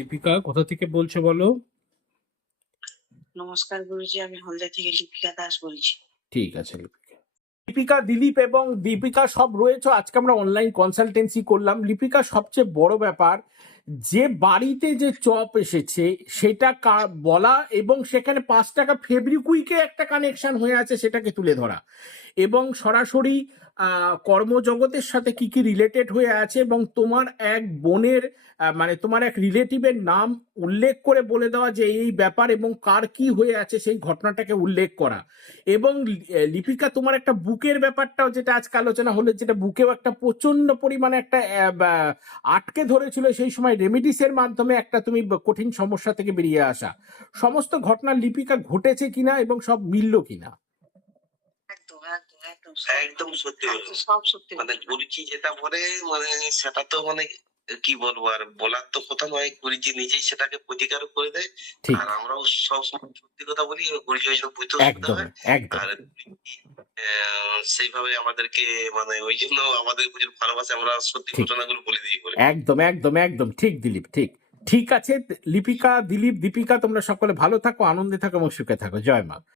দীপিকা কোথা থেকে বলছো বলো? নমস্কার গুরুজি, আমি হলদিয়া থেকে লিপিকা দাস বলছি। ঠিক আছে লিপিকা। লিপিকা, দিলীপ এবং দীপিকা সব রয়েছে। আজকে আমরা অনলাইন কনসালটেন্সি করলাম। লিপিকা, সবচেয়ে বড় ব্যাপার যে বাড়িতে যে চপ এসেছে সেটা বলা এবং সেখানে 5 টাকা ফেব্রিকুইকে একটা কানেকশন হয়ে আছে সেটাকে তুলে ধরা এবং সরাসরি কর্মজগতের সাথে কি কি রিলেটেড হয়ে আছে এবং তোমার এক বোনের মানে তোমার এক রিলেটিভের নাম উল্লেখ করে বলে দেওয়া যে এই ব্যাপার এবং কার কি হয়ে আছে সেই ঘটনাটাকে উল্লেখ করা। এবং লিপিকা, তোমার একটা বুকের ব্যাপারটাও যেটা আজকে আলোচনা হলো, যেটা বুকেও একটা প্রচন্ড পরিমাণে একটা আটকে ধরেছিল, সেই সময় রেমিডিসের মাধ্যমে একটা তুমি কঠিন সমস্যা থেকে বেরিয়ে আসা। সমস্ত ঘটনা লিপিকা ঘটেছে কিনা এবং সব মিলল কিনা? একদম একদম একদম একদম সত্যি বলেছো। সব সত্যি মানে গুরুজি যেটা বলে মানে সেটা তো মানে কি বলবো, আর বলার তো কথা নয়। গুরুজি নিজেই সেটাকে প্রতিকার করে দেয়। ঠিক, আর আমরাও সবসময় সত্যি কথা বলি, গুরুজি ওই জন্য বুঝতেও সুবিধা একদম হয়। একদম আর সেইভাবে আমাদেরকে মানে ওই জন্য আমাদের গুরুজির ভালোবাসা আমরা সত্যি ঠিক, ঘটনাগুলো বলে দিই বলে। একদম একদম একদম ঠিক দিলীপ, ঠিক। ঠিক আছে লিপিকা, দিলীপ, দীপিকা, তোমরা সকলে ভালো থাকো, আনন্দে থাকো এবং সুখে থাকো। জয় মা।